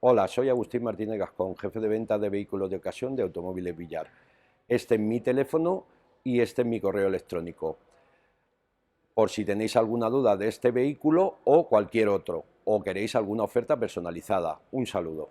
Hola, soy Agustín Martínez Gascón, jefe de ventas de vehículos de ocasión de Automóviles Villar. Este es mi teléfono y este es mi correo electrónico, por si tenéis alguna duda de este vehículo o cualquier otro, o queréis alguna oferta personalizada. Un saludo.